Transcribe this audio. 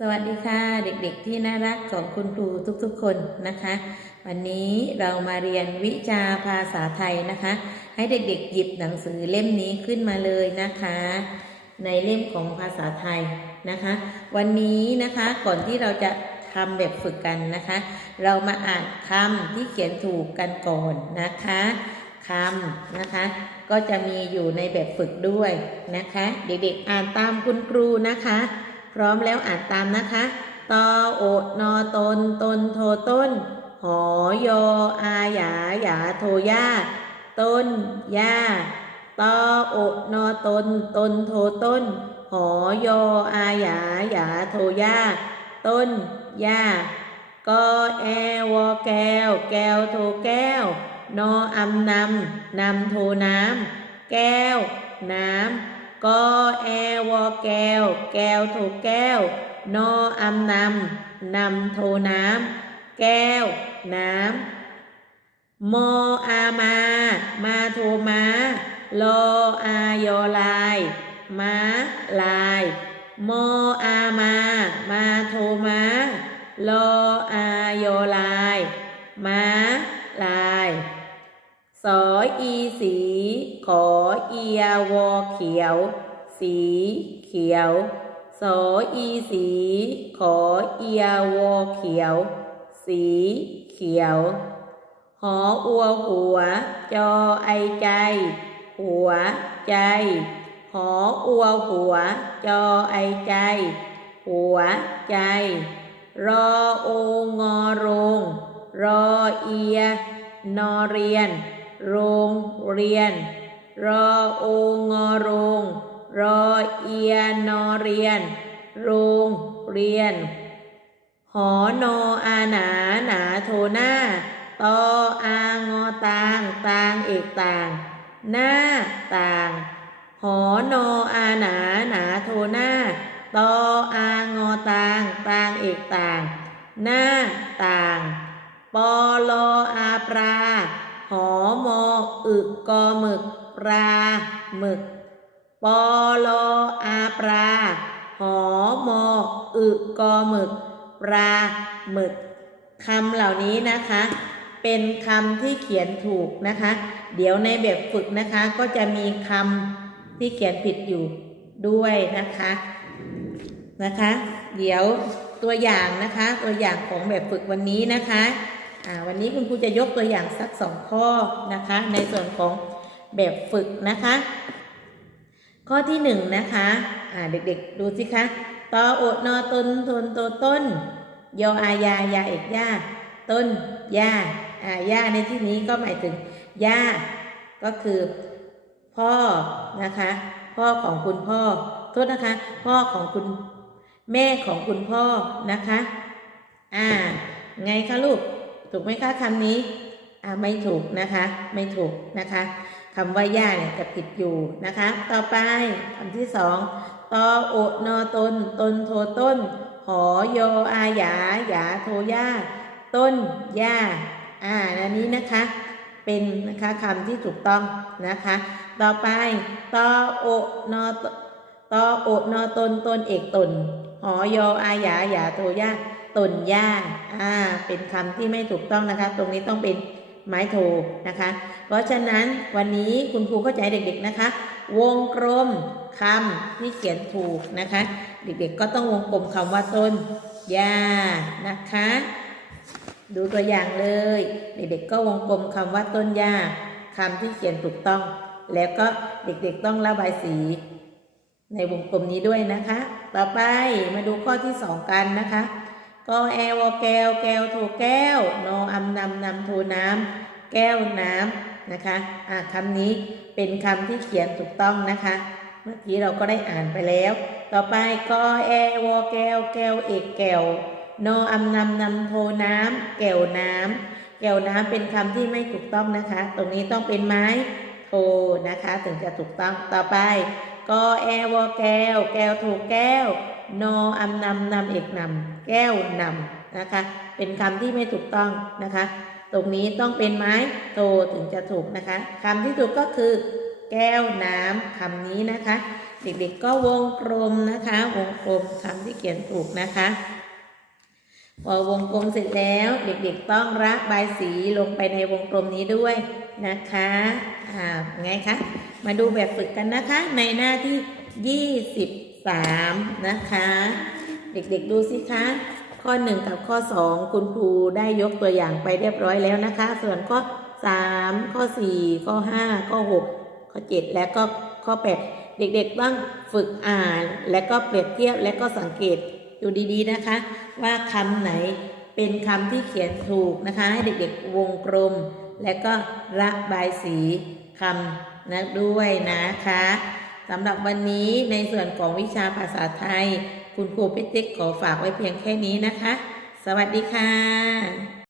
สวัสดีค่ะเด็กๆที่น่ารักของคุณครูทุกๆคนนะคะ วันนี้เรามาเรียนวิชาภาษาไทยนะคะ ให้เด็กๆหยิบหนังสือเล่มนี้ขึ้นมาเลยนะคะ ในเล่มของภาษาไทยนะคะ วันนี้นะคะก่อนที่เราจะทำแบบฝึกกันนะคะ เรามาอ่านคำที่เขียนถูกกันก่อนนะคะคำนะคะ ก็จะมีอยู่ในแบบฝึกด้วยนะคะ เด็กๆอ่านตามคุณครูนะคะ พร้อมแล้วอ่านตามนะคะ ตอโอนอตนตนโทต้น หอยออาหยาหยาโทย่าต้นย่าตอโอนอตนตนโทต้น หอยออาหยาหยาโทย่าต้นย่ากอแอวอแก้ว แก้วโทแก้ว นออำนำนำโทน้ำแก้ว น้ำ กอแอวอแก้ว แก้วโทแก้ว นออำนำนำโทน้ำแก้ว น้ำมออามา มาโทมา ลออายอลาย ม้าลาย มออามา มาโทมา ลออายอลาย ม้าลาย สอยอีสี ขอเอียวอเขียว สีเขียว สออีสี ขอเอียวอเขียว สีเขียว หออัวหัว จอไอใจ หัวใจ หออัวหัว จอไอใจ หัวใจ รอโองอโรง รอเอีย นอเรียน โรงเรียน รอโองอโรง รอเอียนอเรียน โรงเรียน หอนออาหนาหนาโทหน้าตออางอตางตางเอกต่าง หน้าต่าง หอนออาหนาหนาโทหน้าตออางอตางตางเอกต่าง หน้าต่าง ปอลออาปลาหอมออึกกอมึก ปลาหมึก ปอลออาปลา หอมออึกอหมึก ปลาหมึกคำเหล่านี้นะคะ เป็นคำที่เขียนถูกนะคะ เดี๋ยวในแบบฝึกนะคะก็จะมีคำที่เขียนผิดอยู่ด้วยนะคะนะคะ เดี๋ยวตัวอย่างนะคะ ตัวอย่างของแบบฝึกวันนี้นะคะอ่าวันนี้คุณครูจะยกตัวอย่างสักสองข้อนะคะ ในส่วนของ แบบฝึกนะคะ ข้อที่หนึ่งนะคะอ่าเด็กๆ ดูสิคะตอโอดนอตนทนโตต้นยออายายาเอกย่าต้นยาอ่ายาในที่นี้ก็หมายถึงย่าก็คือพ่อนะคะ พ่อของคุณพ่อโทษนะคะ พ่อของคุณแม่ของคุณพ่อนะคะ อ่า ไงคะลูก ถูกไหมคะคำนี้ อ่าไม่ถูกนะคะ ไม่ถูกนะคะ คำว่าย่าเนี่ยจะผิดอยู่นะคะ ต่อไปคำที่สองตอโอนอตนตนโทต้น หอยออาหยาหยาโทย่าต้นหญ้าอ่าอันนี้นะคะเป็นนะคะคำที่ถูกต้องนะคะ ต่อไปตอโอนอตอโอนอตนตนเอกตน หอยออาหยาหยาโทย่าตนหญ้าอ่าเป็นคำที่ไม่ถูกต้องนะคะ ตรงนี้ต้องเป็น ไม้โทนะคะ เพราะฉะนั้นวันนี้คุณครูเข้าใจเด็กๆนะคะ วงกลมคำที่เขียนถูกนะคะ เด็กๆก็ต้องวงกลมคำว่าต้นหญ้านะคะ ดูตัวอย่างเลย เด็กๆก็วงกลมคำว่าต้นหญ้าคำที่เขียนถูกต้อง แล้วก็เด็กๆต้องระบายสี ในวงกลมนี้ด้วยนะคะ ต่อไปมาดูข้อที่สองกันนะคะ กอแอวอแก้วแก้วโทแก้วนออำนำนำโทน้ำแก้วน้ำนะคะอ่าคำนี้เป็นคำที่เขียนถูกต้องนะคะ เมื่อกี้เราก็ได้อ่านไปแล้ว ต่อไปกอแอวอแก้วแก้วเอกแก้วนออำนำนำโทน้ำแก้วน้ำแก้วน้ำเป็นคำที่ไม่ถูกต้องนะคะ ตรงนี้ต้องเป็นไม้โทนะคะ ถึงจะถูกต้องต่อไปกอแอวอแก้วแก้วถูกแก้ว นออำนำนำเอกนำแก้วนำนะคะ เป็นคำที่ไม่ถูกต้องนะคะ ตรงนี้ต้องเป็นไม้โทถึงจะถูกนะคะคำที่ถูกก็คือ แก้วน้ำคำนี้นะคะ เด็กๆก็วงกลมนะคะ วงกลมคำที่เขียนถูกนะคะพอวงกลมเสร็จแล้วเด็กๆต้องระบายสีลงไปในวงกลมนี้ด้วยนะคะอ่าไงคะ มาดูแบบฝึกกันนะคะในหน้าที่ 23นะคะ เด็กๆดูสิคะ ข้อ 1 กับข้อ 2 คุณครูได้ยกตัวอย่างไปเรียบร้อยแล้วนะคะ ส่วนข้อ 3 ข้อ 4 ข้อ 5 ข้อ 6 ข้อ 7 และก็ข้อ 8 เด็กๆต้องฝึกอ่านและก็เปรียบเทียบและก็สังเกตดูดีๆนะคะ ว่าคำไหนเป็นคำที่เขียนถูกนะคะ ให้เด็กๆวงกลมและก็ระบายสีคำนะด้วยนะคะ สำหรับวันนี้ในส่วนของวิชาภาษาไทย คุณครูพิเต็กขอฝากไว้เพียงแค่นี้นะคะ สวัสดีค่ะ